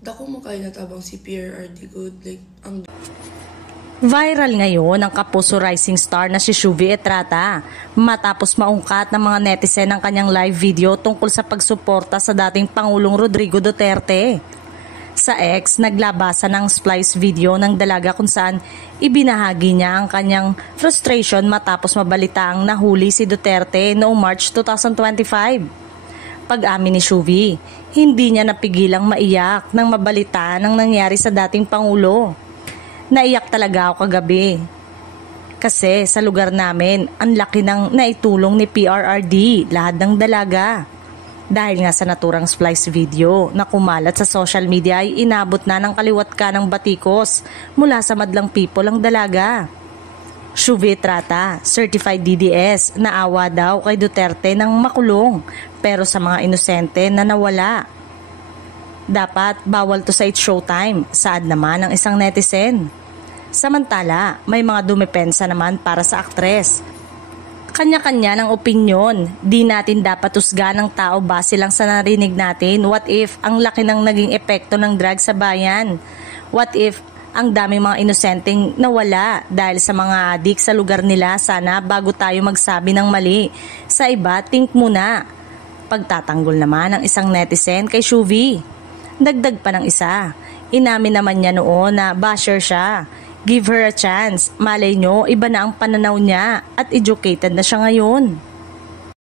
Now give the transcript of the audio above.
dako mo kayo natabang si PRRD good, like, ang... Viral ngayon ang kapuso rising star na si Shuvi Estrada matapos maungkat ng mga netizen ang kanyang live video tungkol sa pagsuporta sa dating Pangulong Rodrigo Duterte. Sa X, naglabasa ng splice video ng dalaga kung saan ibinahagi niya ang kanyang frustration matapos mabalitaang nahuli si Duterte noong March 2025. Pag-amin ni Shuvi, hindi niya napigilang maiyak nang mabalitaan ang nangyari sa dating Pangulo. Naiyak talaga ako kagabi. Kasi sa lugar namin, ang laki ng naitulong ni PRRD, lahat ng dalaga. Dahil nga sa naturang splice video na kumalat sa social media ay inabot na ng kaliwat ka ng batikos mula sa madlang people ang dalaga. Shuvi Estrada, certified DDS, naawa daw kay Duterte ng makulong pero sa mga inosente na nawala. Dapat bawal to sa It's Showtime, saad naman ng isang netizen. Samantala, may mga dumepensa naman para sa aktres. Kanya-kanya ng opinyon, di natin dapat husgahan ng tao base lang sa narinig natin. What if ang laki ng naging epekto ng drug sa bayan? What if ang daming mga inosenteng nawala dahil sa mga adik sa lugar nila? Sana bago tayo magsabi ng mali sa iba, think muna. Pagtatanggol naman ng isang netizen kay Shuvi. Dagdag pa ng isa, inamin naman niya noon na basher siya. Give her a chance. Malay nyo, iba na ang pananaw niya at educated na siya ngayon.